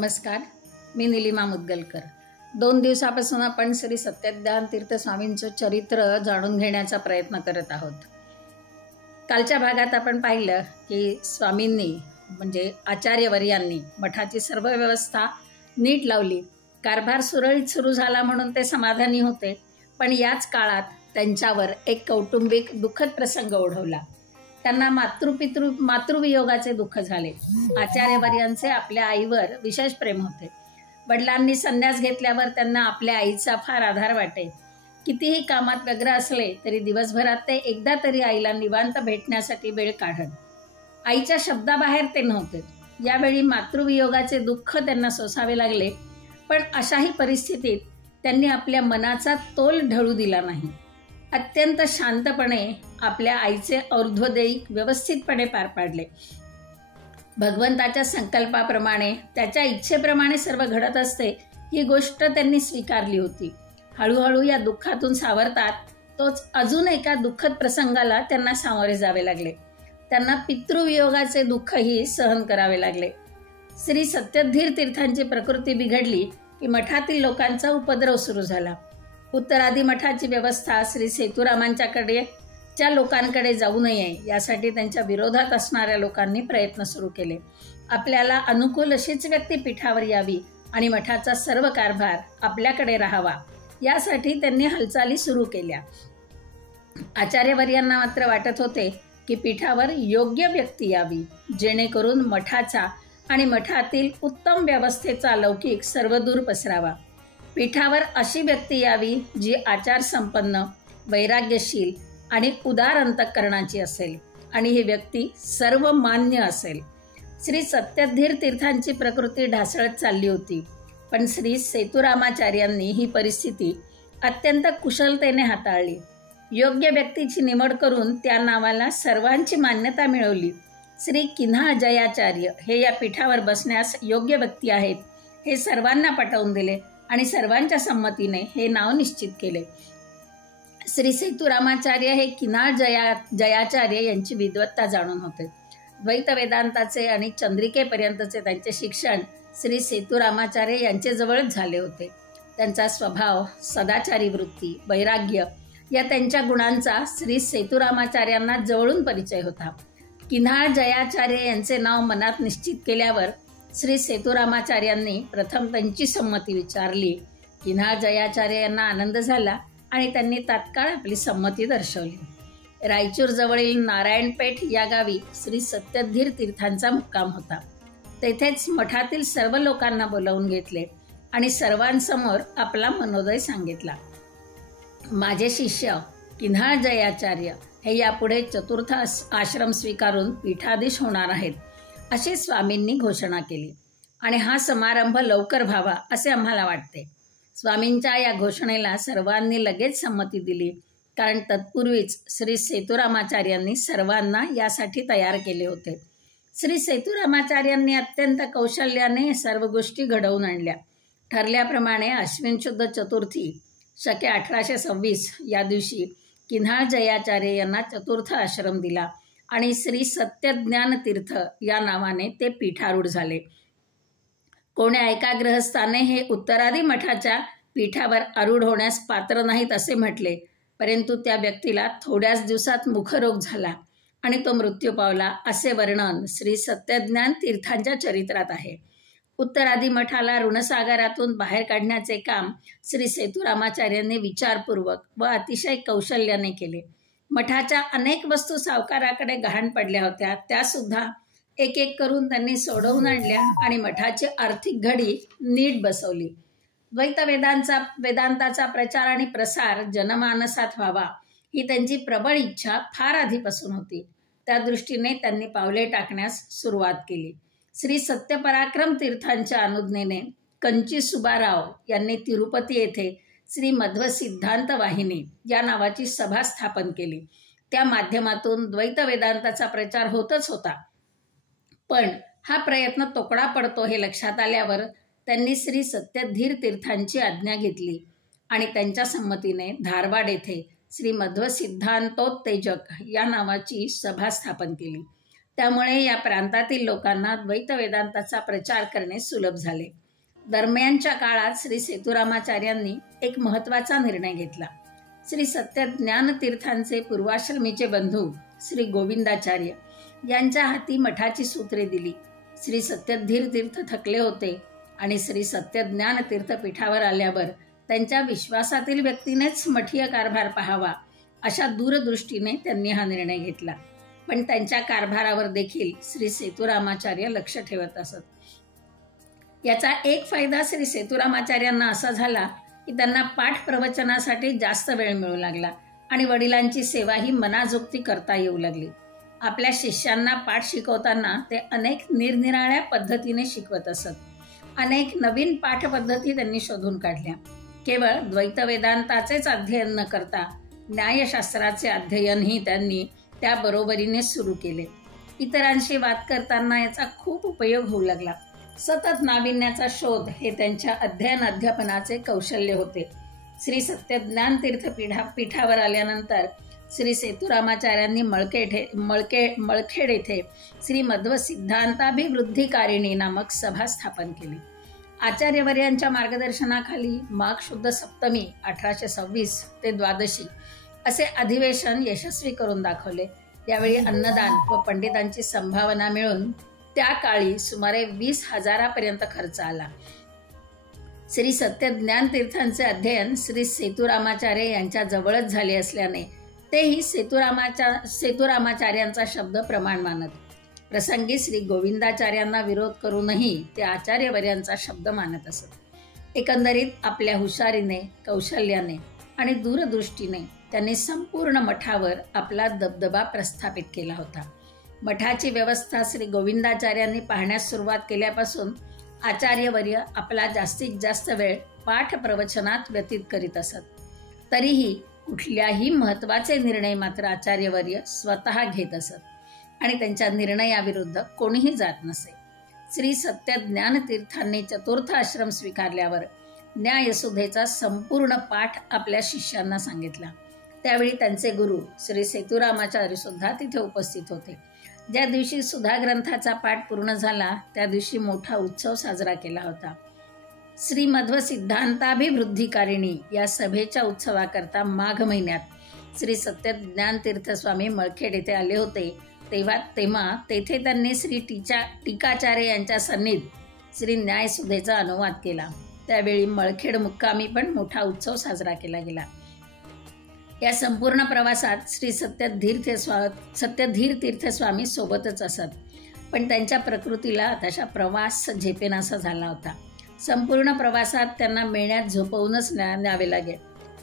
नमस्कार, मी निलिमा मुद्गलकर। 2 दिवसापासून आपण श्री सत्यज्ञानतीर्थ स्वामींचं चरित्र जाणून घेण्याचा प्रयत्न करत आहोत। कालच्या भागात आपण पाहिलं की स्वामींनी म्हणजे आचार्यवर्यांनी मठाची सर्व व्यवस्था नीट लावली, कारभार सुरळीत सुरू झाला म्हणून ते समाधानी होते। पण याच काळात त्यांच्यावर एक कौटुंबिक दुःखद प्रसंग ओढवला। त्यांना मातृवियोगाचे दुःख झाले। आचार्यवर्यांचे आपल्या आईवर विशेष प्रेम होते। वडिलांनी संन्यास घेतल्यावर त्यांना आपल्या आईचा फार आधार वाटे। कितीही कामात व्यग्र असले तरी दिवसभरात ते एकदा तरी आईला निवांत भेटण्यासाठी वेळ काढत। आईच्या शब्दाबाहेर ते नव्हते। यावेळी मातृवियोगाचे दुःख त्यांना सोसावे लागले, पण अशाही परिस्थितीत त्यांनी आपल्या मनाचा तोल ढळू दिला नाही। अत्यंत शांतपणे आपल्या आईचे और्ध्वदेयिक व्यवस्थितपणे पार पाडले। भगवंताच्या संकल्पाप्रमाणे त्याच्या इच्छेप्रमाणे सर्व घडत असते ही गोष्ट त्यांनी स्वीकारली होती। हळूहळू या दुःखातून सावरतात तोच अजून एका दुःखद प्रसंगाला त्यांना सामोरे जावे लागले। त्यांना पितृवियोगाचे दुःखही सहन करावे लागले। श्री सत्यधीर तीर्थांची प्रकृती बिघडली की मठातील लोकांचा उपद्रव सुरू झाला। उत्तरादी मठाची व्यवस्था श्री सेतुरामांच्याकडे च्या लोकांकडे जाऊ नये यासाठी त्यांच्या विरोधात असणाऱ्या लोकांनी प्रयत्न सुरू केले। आपल्याला अनुकूल अशीच व्यक्ती पीठावर यावी आणि मठाचा सर्व कारभार आपल्याकडे राहावा यासाठी त्यांनी हालचाली सुरू केल्या। आचार्यवर्यांना मात्र वाटत होते की पीठावर योग्य व्यक्ती यावी, जेणेकरून मठाचा आणि मठातील उत्तम व्यवस्थेचा लौकिक सर्वदूर पसरावा। पीठावर अशी व्यक्ती यावी जी आचारसंपन्न, वैराग्यशील आणि उदार अंतःकरणाची असेल आणि ही व्यक्ती सर्व मान्य असेल। श्री सत्यधीर तीर्थांची प्रकृती ढासळत चालली होती, पण श्री सेतुरामाचार्यांनी ही परिस्थिती अत्यंत कुशलतेने हाताळली। योग्य व्यक्तीची निवड करून त्या नावाला सर्वांची मान्यता मिळवली। श्री किन्हाळ जयाचार्य हे या पीठावर बसण्यास योग्य व्यक्ती आहेत हे सर्वांना पटवून दिले आणि सर्वांच्या संमतीने हे नाव निश्चित केले। श्री सेतुरामाचार्य हे किन्हाळ जयाचार्य यांची विद्वत्ता जाणून होते। द्वैत वेदांताचे आणि चंद्रिकेपर्यंतचे त्यांचे शिक्षण श्री सेतुरामाचार्य यांच्याजवळच झाले होते। त्यांचा स्वभाव, सदाचारी वृत्ती, वैराग्य या त्यांच्या गुणांचा श्री सेतुरामाचार्यांना जवळून परिचय होता। किन्हाळ जयाचार्य यांचे नाव मनात निश्चित केल्यावर श्री सेतुरामाचार्यांनी प्रथम त्यांची संमती विचारली। किन्हाळ जयाचार्य यांना आनंद झाला आणि त्यांनी तात्काळ आपली संमती दर्शवली। रायचूर जवळील नारायणपेठ या गावी श्री सत्यधीर तीर्थांचा मुक्काम होता। तेथेच मठातील सर्व लोकांना बोलावून घेतले आणि सर्वांसमोर आपला मनोदय सांगितला। माझे शिष्य किन्हाळ जयाचार्य हे यापुढे चतुर्थ आश्रम स्वीकारून पीठाधीश होणार आहेत अशी स्वामींनी घोषणा केली आणि हा समारंभ लवकर व्हावा असे आम्हाला वाटते। स्वामींच्या या घोषणेला सर्वांनी लगेच संमती दिली, कारण तत्पूर्वीच श्री सेतुरामाचार्यांनी सर्वांना यासाठी तयार केले होते। श्री सेतुरामाचार्यांनी अत्यंत कौशल्याने सर्व गोष्टी घडवून आणल्या। ठरल्याप्रमाणे अश्विन शुद्ध चतुर्थी शके 1826 या दिवशी किन्हाळ जयाचार्य यांना चतुर्थ आश्रम दिला आणि श्री सत्यज्ञानतीर्थ या नावाने ते पीठारूढ झाले। कोण्या एका गृहस्थाने हे उत्तरादी मठाच्या पीठावर आरूढ होण्यास पात्र नाहीत असे म्हटले, परंतु त्या व्यक्तीला थोड्याच दिवसात मुखरोग झाला आणि तो मृत्यू पावला असे वर्णन श्री सत्यज्ञान तीर्थांच्या चरित्रात आहे। उत्तरादी मठाला ऋणसागरातून बाहेर काढण्याचे काम श्री सेतुरामाचार्यांनी विचारपूर्वक व अतिशय कौशल्याने केले। मठाच्या अनेक वस्तू सावकाराकडे गहाण पडल्या होत्या, त्या सुद्धा एक एक करून त्यांनी सोडवून आणल्या आणि मठाची आर्थिक घडी नीट बसवली। द्वैत वेदांताचा प्रचार आणि प्रसार जनमानसात व्हावा ही त्यांची प्रबळ इच्छा फार आधीपासून होती। त्या दृष्टीने त्यांनी पावले टाकण्यास सुरुवात केली। श्री सत्यपराक्रम तीर्थांच्या अनुज्ञेने कंची सुबाराव यांनी तिरुपती येथे श्री मध्व सिद्धांत वाहिनी या नावाची सभा स्थापन केली। त्या माध्यमातून द्वैत वेदांताचा प्रचार होतच होता, पण हा प्रयत्न तोकडा पडतो हे लक्षात आल्यावर त्यांनी श्री सत्यधीर तीर्थांची आज्ञा घेतली आणि त्यांच्या संमतीने धारवाड येथे श्री मध्व सिद्धांतोत्तेजक या नावाची सभा स्थापन केली। त्यामुळे या प्रांतातील लोकांना द्वैत वेदांताचा प्रचार करणे सुलभ झाले. दरम्यानच्या काळात श्री सेतुरामाचार्यांनी एक महत्त्वाचा निर्णय घेतला. श्री सत्यज्ञानतीर्थांचे पूर्वाश्रमीचे बंधू श्री गोविंदाचार्य यांच्या हाती मठाची सूत्रे दिली. श्री सत्यधीर तीर्थ थकले होते आणि श्री सत्यज्ञानतीर्थ पीठावर आल्यावर त्यांच्या विश्वासातील व्यक्तीनेच मठीय कारभार पाहावा अशा दूरदृष्टीने त्यांनी हा निर्णय घेतला. पण त्यांच्या कारभारावर देखील श्री सेतुरामाचार्य लक्ष ठेवत असत. याचा एक फायदा श्री सेतुरामाचार्यांना असा झाला की त्यांना पाठ प्रवचनासाठी जास्त वेळ मिळू लागला आणि वडिलांची सेवाही मनाजोगती करता येऊ लागली. आपल्या शिष्यांना पाठ शिकवताना ते अनेक निरनिराळ्या पद्धतीने शिकवत असत. अनेक नवीन पाठ पद्धती त्यांनी शोधून काढल्या. केवळ द्वैत वेदांताचेच अध्ययन न करता न्यायशास्त्राचे अध्ययनही त्यांनी त्या बरोबरीने सुरू केले. इतरांशी वाद करताना याचा खूप उपयोग होऊ लागला. सतत नाविन्याचा शोध हे त्यांच्या अध्ययन अध्यापनाचे कौशल्य होते. श्री सत्यज्ञानतीर्थ पीठावर आल्यानंतर श्री सेतुरामाचार्यांनी मळखेड येथे श्री मध्व सिद्धांताभिवृद्धिकारिणी नामक सभा स्थापन केली. आचार्यवर्यांच्या मार्गदर्शनाखाली माघ शुद्ध सप्तमी 1826 ते द्वादशी असे अधिवेशन यशस्वी करून दाखवले. यावेळी अन्नदान व पंडितांची संभावना मिळून त्या काळी सुमारे 20,000 खर्च आला. श्री सत्यज्ञानतीर्थांचे अध्ययन श्री सेतुरामाचार्य यांच्या जवळच झाले असल्याने तेही सेतुरामाचार्यांचा शब्द प्रमाण मानत. प्रसंगी श्री गोविंदाचार्यांना विरोध करूनही ते आचार्यवर्यांचा शब्द मानत असत. एकंदरीत आपल्या हुशारीने, कौशल्याने आणि दूरदृष्टीने त्यांनी संपूर्ण मठावर आपला दबदबा प्रस्थापित केला होता. मठाची व्यवस्था श्री गोविंदाचार्यांनी पाहण्यास सुरुवात केल्यापासून आचार्यवर्य आपला जास्तीत जास्त वेळ पाठ प्रवचनात व्यतीत करीत असत. तरीही कुठल्याही महत्त्वाचे निर्णय मात्र आचार्यवर्य स्वतः घेत असत आणि त्यांच्या निर्णयाविरुद्ध कोणीही जात नसे. श्री सत्यज्ञानतीर्थांनी चतुर्थ आश्रम स्वीकारल्यावर न्यायसुधेचा संपूर्ण पाठ आपल्या शिष्यांना सांगितला. त्यावेळी त्यांचे गुरु श्री सेतुरामाचार्य सुद्धा तिथे उपस्थित होते. ज्या दिवशी सुधा ग्रंथाचा पाठ पूर्ण झाला त्या दिवशी मोठा उत्सव साजरा केला होता. श्री मध्व सिद्धांताभिवृद्धिकारिणी या सभेच्या उत्सवाकरता माघ महिन्यात श्री सत्यज्ञानतीर्थ स्वामी मळखेड येथे आले होते. तेव्हा तेथे त्यांनी श्री टीकाचार्य यांच्या सन्निध श्री न्यायसुधेचा अनुवाद केला. त्यावेळी मळखेड मुक्कामी पण मोठा उत्सव साजरा केला गेला. या संपूर्ण प्रवासात श्री सत्यधीर तीर्थ स्वामी सोबतच असत. पण त्यांच्या प्रकृतीला तशा प्रवास झेपेनासा झाला होता. संपूर्ण प्रवासात त्यांना मेळण्यात झोपवूनच न्यावे लागे.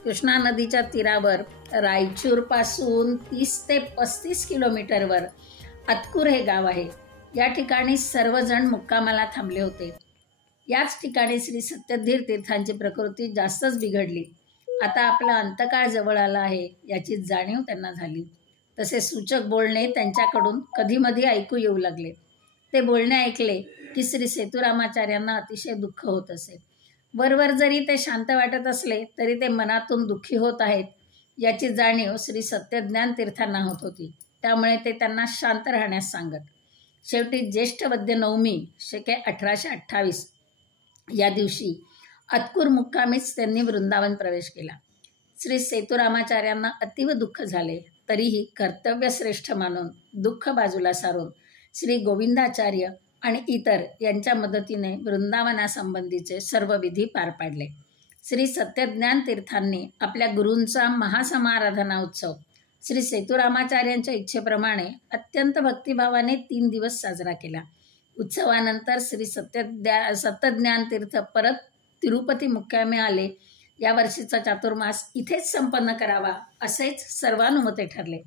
कृष्णा नदीच्या तीरावर रायचूरपासून 30 ते 35 किलोमीटरवर अतकूर हे गाव आहे. या ठिकाणी सर्वजण मुक्कामाला थांबले होते. याच ठिकाणी श्री सत्यधीर तीर्थांची प्रकृती जास्तच बिघडली. आता आपला अंतकाळ जवळ आला आहे याची जाणीव त्यांना झाली. तसे सूचक बोलणे त्यांच्याकडून कधीमधी ऐकू येऊ लागले. ते बोलणे ऐकले की श्री सेतुरामाचार्यांना अतिशय दुःख होत असे. वरवर जरी ते शांत वाटत असले तरी ते मनातून दुःखी होत आहेत याची जाणीव श्री सत्यज्ञानतीर्थांना होत होती. त्यामुळे ते त्यांना शांत राहण्यास सांगत. शेवटी ज्येष्ठ वद्य नवमी शके 1828 या दिवशी अतकूर मुक्कामीच त्यांनी वृंदावन प्रवेश केला. श्री सेतुरामाचार्यांना अतीव दुःख झाले. तरीही कर्तव्यश्रेष्ठ मानून दुःख बाजूला सारून श्री गोविंदाचार्य आणि इतर यांच्या मदतीने वृंदावनासंबंधीचे सर्व विधी पार पाडले. श्री सत्यज्ञानतीर्थांनी आपल्या गुरूंचा महासमाराधना उत्सव श्री सेतुरामाचार्यांच्या इच्छेप्रमाणे अत्यंत भक्तिभावाने 3 दिवस साजरा केला. उत्सवानंतर श्री सत्यज्ञानतीर्थ परत तिरुपती मुक्कामी आले. या वर्षीचा चातुर्मास इथेच संपन्न करावा असेच सर्वानुमते ठरले.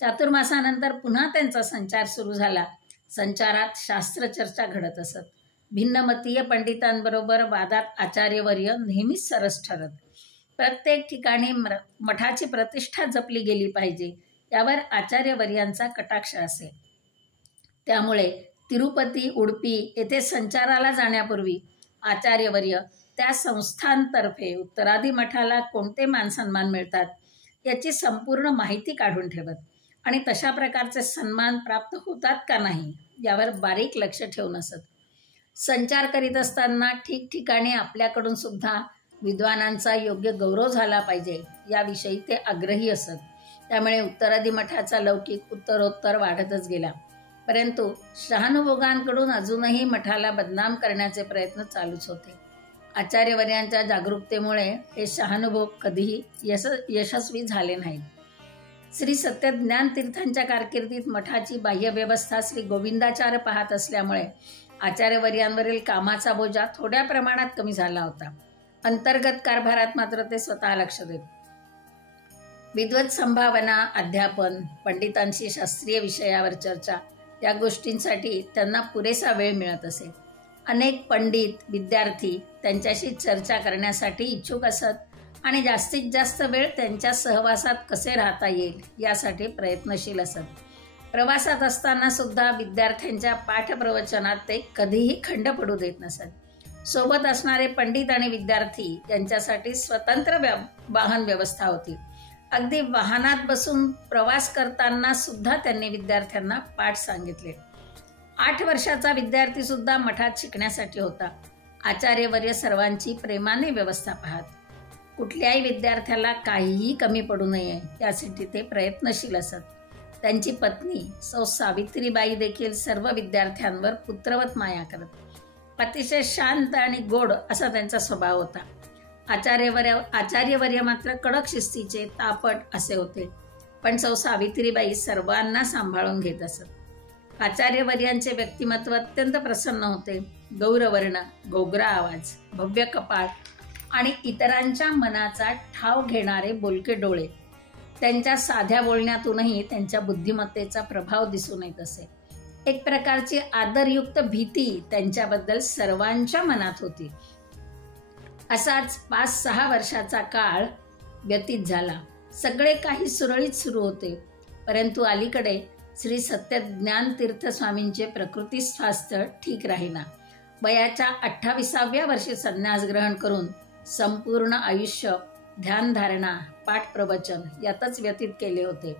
चातुर्मासानंतर पुन्हा त्यांचा संचार सुरू झाला. संचारात शास्त्रचर्चा घडत असत. भिन्नमतीय पंडितांबरोबर वादात आचार्यवर्य नेहमीच सरस ठरत. प्रत्येक ठिकाणी मठाची प्रतिष्ठा जपली गेली पाहिजे यावर आचार्यवर्यांचा कटाक्ष असे. त्यामुळे तिरुपती, उडपी येथे संचाराला जाण्यापूर्वी आचार्यवर्य त्या संस्थांतर्फे उत्तरादी मठाला कोणते मानसन्मान मिळतात याची संपूर्ण माहिती काढून ठेवत आणि तशा प्रकारचे सन्मान प्राप्त होतात का नाही यावर बारीक लक्ष ठेवून असत. संचार करीत असताना ठिकठिकाणी आपल्याकडून सुद्धा विद्वानांचा योग्य गौरव झाला पाहिजे याविषयी ते आग्रही असत. त्यामुळे उत्तरादी मठाचा लौकिक उत्तरोत्तर वाढतच गेला. परंतु शहानुभोगांकडून अजूनही मठाला बदनाम करण्याचे प्रयत्न चालूच होते. आचार्यवर्यांच्या जागरूकतेमुळे हे शहानुभोग कधीही यशस्वी झाले नाहीत. श्री सत्यज्ञान तीर्थांच्या कारकिर्दीत मठाची बाह्य व्यवस्था श्री गोविंदाचार्य पाहत असल्यामुळे आचार्यवर्यांवरील कामाचा बोजा थोड्या प्रमाणात कमी झाला होता. अंतर्गत कारभारात मात्र ते स्वतः लक्ष देत. विद्वत संभावना, अध्यापन, पंडितांशी शास्त्रीय विषयावर चर्चा या गोष्टींसाठी त्यांना पुरेसा वेळ मिळत असे. अनेक पंडित, विद्यार्थी त्यांच्याशी चर्चा करण्यासाठी इच्छुक असत आणि जास्तीत जास्त वेळ त्यांच्या सहवासात कसे राहता येईल यासाठी प्रयत्नशील असत. प्रवासात असताना सुद्धा विद्यार्थ्यांच्या पाठप्रवचनात ते कधीही खंड पडू देत नसत. सोबत असणारे पंडित आणि विद्यार्थी यांच्यासाठी स्वतंत्र वाहन व्यवस्था होती. अगदी वाहनात बसून प्रवास करताना सुद्धा त्यांनी विद्यार्थ्यांना पाठ सांगितले. 8 वर्षाचा विद्यार्थी सुद्धा मठात शिकण्यासाठी होता. आचार्यवर्य सर्वांची प्रेमाने व्यवस्था पाहत. कुठल्याही विद्यार्थ्याला काहीही कमी पडू नये यासाठी ते प्रयत्नशील असत. त्यांची पत्नी सौ सावित्रीबाई देखील सर्व विद्यार्थ्यांवर पुत्रवत माया करत. अतिशय शांत आणि गोड असा त्यांचा स्वभाव होता. आचार्यवर्य मात्र कडक शिस्तीचे, तापट असे होते. पण सौ सावित्रीबाई सर्वांना सांभाळून घेत असत. आचार्यवर्यांचे व्यक्तिमत्व अत्यंत प्रसन्न होते. गौरवर्ण, गोगरा आवाज, भव्य कपाळ आणि इतरांच्या मनाचा ठाव घेणारे बोलके डोळे. त्यांच्या साध्या बोलण्यातूनही त्यांच्या बुद्धिमत्तेचा प्रभाव दिसून येत असे. एक प्रकारची आदरयुक्त भीती त्यांच्याबद्दल सर्वांच्या मनात होती. असाच 5-6 वर्षाचा काळ व्यतीत झाला. सगळे काही सुरळीत सुरू होते. परंतु अलीकडे श्री सत्यज्ञान तीर्थ स्वामींचे प्रकृती स्वास्थ्य ठीक राहीना. वयाच्या 28व्या वर्षी संन्यास ग्रहण करून संपूर्ण आयुष्य ध्यानधारणा, पाठप्रवचन यातच व्यतीत केले होते.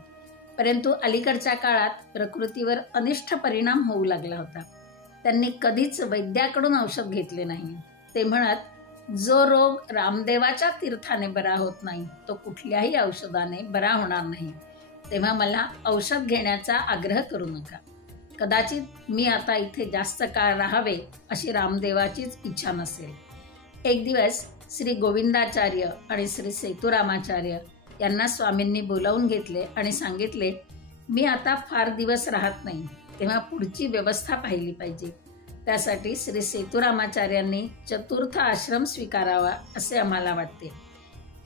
परंतु अलीकडच्या काळात प्रकृतीवर अनिष्ट परिणाम होऊ लागला होता. त्यांनी कधीच वैद्याकडून औषध घेतले नाही. ते म्हणत, जो रोग रामदेवाच्या तीर्थाने बरा होत नाही तो कुठल्याही औषधाने बरा होणार नाही. तेव्हा मला औषध घेण्याचा आग्रह करू नका. कदाचित मी आता इथे जास्त काळ राहावे अशी रामदेवाचीच इच्छा नसेल. एक दिवस श्री गोविंदाचार्य आणि श्री सेतुरामाचार्य यांना स्वामींनी बोलावून घेतले आणि सांगितले, मी आता फार दिवस राहत नाही, तेव्हा पुढची व्यवस्था पाहिली पाहिजे. त्यासाठी श्री सेतुरामाचार्यांनी चतुर्थ आश्रम स्वीकारावा असे आम्हाला वाटते.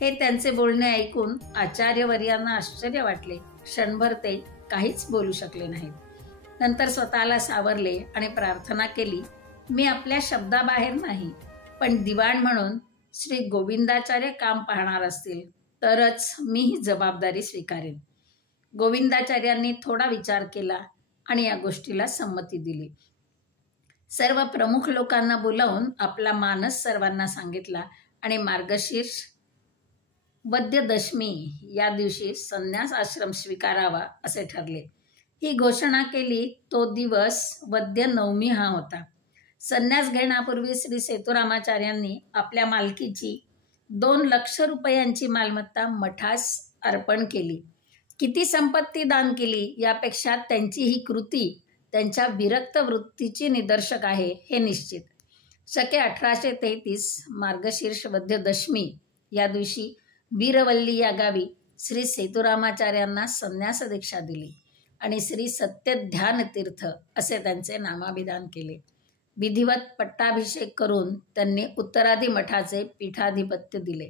हे त्यांचे बोलणे ऐकून आचार्यवर्यांना आश्चर्य वाटले. क्षणभर ते काहीच बोलू शकले नाहीत. नंतर स्वतःला सावरले आणि प्रार्थना केली, मी आपल्या शब्दाबाहेर नाही, पण दिवाण म्हणून श्री गोविंदाचार्य काम पाहणार असतील तरच मी ही जबाबदारी स्वीकारेन. गोविंदाचार्यांनी थोडा विचार केला आणि या गोष्टीला संमती दिली. सर्व प्रमुख लोकांना बोलावून आपला मानस सर्वांना सांगितला आणि मार्गशीर्ष वद्य दशमी या दिवशी संन्यास आश्रम स्वीकारावा असे ठरले. ही घोषणा केली तो दिवस वद्य नवमी हा होता. संन्यास घेण्यापूर्वी श्री सेतुरामाचार्यांनी आपल्या मालकीची 2 लाख रुपयांची मालमत्ता मठास अर्पण केली. किती संपत्ती दान केली यापेक्षा त्यांची ही कृती त्यांच्या विरक्त वृत्तीची निदर्शक आहे हे निश्चित. शके 1833 मार्गशीर्ष वद्य दशमी या दिवशी वीरवल्ली या गावी श्री सेतुरामाचार्यांना संन्यास दीक्षा दिली आणि श्री सत्यध्यान तीर्थ असे त्यांचे नामाभिधान केले. विधिवत पट्टाभिषेक करून त्यांनी उत्तरादी मठाचे पीठाधिपत्य दिले.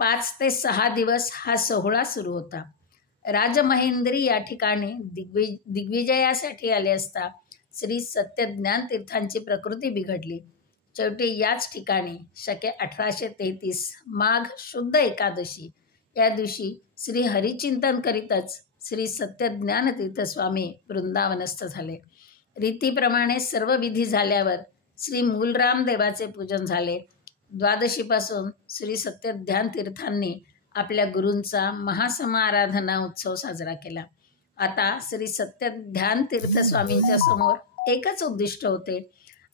5 ते 6 दिवस हा सोहळा सुरू होता. राजमहेंद्री या ठिकाणी दिग्विजयासाठी आले असता श्री सत्यज्ञान तीर्थांची प्रकृती बिघडली. शेवटी याच ठिकाणी शके 1833 माघ शुद्ध एकादशी या दिवशी श्री हरिचिंतन करीतच श्री सत्यज्ञान तीर्थस्वामी वृंदावनस्थ झाले. रीतीप्रमाणे सर्व विधी झाल्यावर श्री मूलराम देवाचे पूजन झाले. द्वादशीपासून श्री सत्यध्यान तीर्थांनी आपल्या गुरूंचा महासमाराधना उत्सव साजरा केला. आता श्री सत्यध्यान तीर्थ स्वामींच्या समोर एकच उद्दिष्ट होते,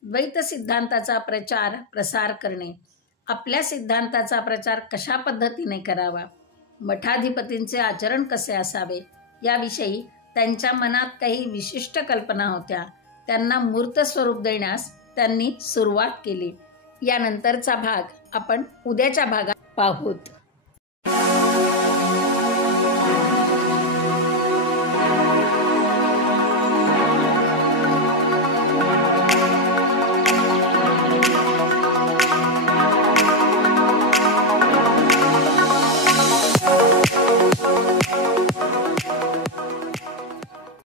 द्वैत सिद्धांताचा प्रचार प्रसार करणे. आपल्या सिद्धांताचा प्रचार कशा पद्धतीने करावा, मठाधिपतींचे आचरण कसे असावे याविषयी त्यांच्या मनात काही विशिष्ट कल्पना होत्या. त्यांना मूर्त स्वरूप देण्यास त्यांनी सुरुवात केली. यानंतरचा भाग आपण उद्याच्या भागात पाहूत.